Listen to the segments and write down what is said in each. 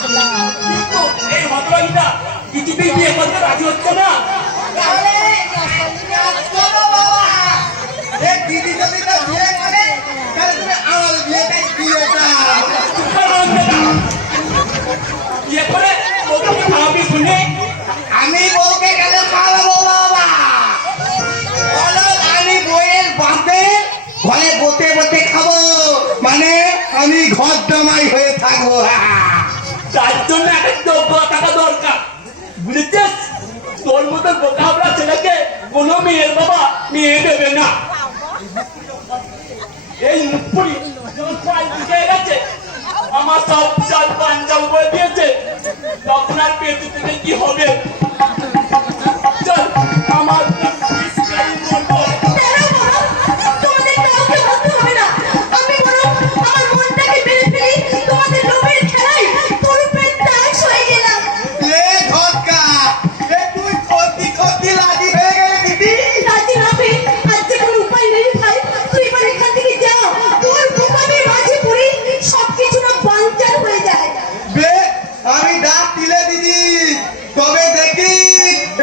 এই হতবাগিটা কিছুতেই বিয়ে করতে রাজি হচ্ছে না। দিদি যদি তো বিয়ে করে তাহলে তুমি আমার বিয়েটাই দিয়ে দাও। বিয়ে করে বউকে খাওয়াবি শুনে আমি বউকে কেন খাওয়াবো বাবা? বলো আমি বইয়ের বাপে ঘরে বসে বসে খাবো, মানে আমি ঘর জামাই হয়ে থাকবো। তার জন্য একটা যোগ্য টাকা দরকার, বুঝেছিস? তোর মতো বোকা আমরা ছেলেকে কোনো মেয়ের বাবা মেয়ে দেবে না। এই মুখপুরি যখন প্রায় বুঝে গেছে আমার সব চাল পাঞ্জাল করে দিয়েছে, তখন আর পেটে থেকে কি হবে? চল আমার আমি ডাক দিলে দিদি তবে দেখি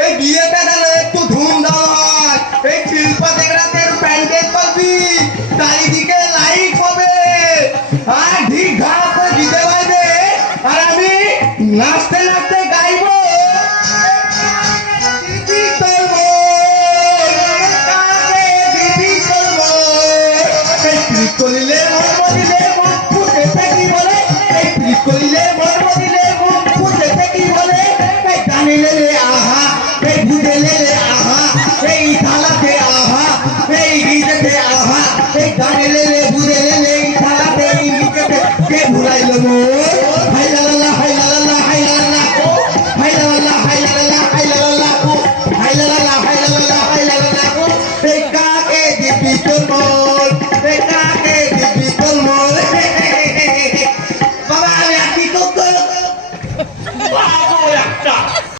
এই বিয়েটা যেন একটু ধুমধাম হয়। এই শিল্পা দেখরাতের প্যান্ডেল করবি, চারিদিকে লাইট হবে, আর ঢিক ঢাক করে দিতে পারবে, আর আমি নাচতে নাচতে গাইবো। দিদি তোর মন কাকে, দিদি তোর মন এই ক্লিক করিলে মন বলিলে মন ফুটে কি বলে, এই ক্লিক করিলে মন বলিলে মন ফুটে কি বলে, এই জানিলে রে আহা, এই বুঝেলে রে আহা, এই থালাতে আহা, এই গীতেতে আহা, এই জানিলে রে বুঝেলে রে এই থালাতে এই গীতেতে কে ভুলাইল মন।